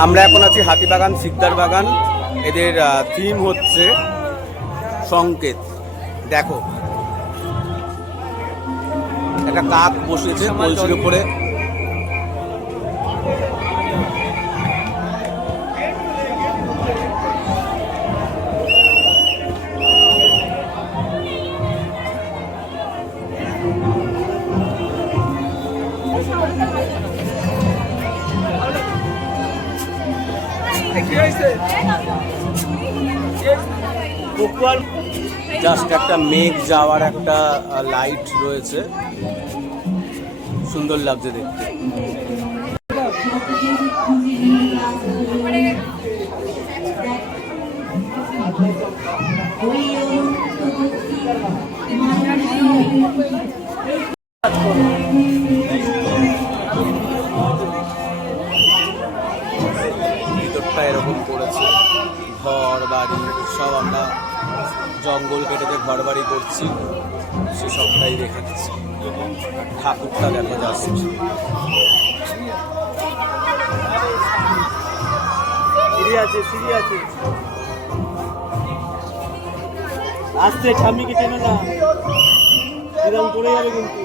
আমরা এখন আছি হাতিবাগান সিকদার বাগান। এদের থিম হচ্ছে সংকেত। দেখো একটা কাক বসেছে কলসির উপরে। জাস্ট একটা মেঘ যাওয়ার একটা লাইট রয়েছে, সুন্দর লাগছে দেখতে। ভিতরটা এরকম করেছে, ঘর বাড়ি সব আমরা জঙ্গল কেটে ঘর বাড়ি করছি, সে সবটাই দেখাচ্ছি। ঠাকুরটা দেখা যাচ্ছে, সিঁড়ি আছে, সিঁড়ি আছে। আসছে, ছামি কেটে না, এরকম করে যাবে কিন্তু।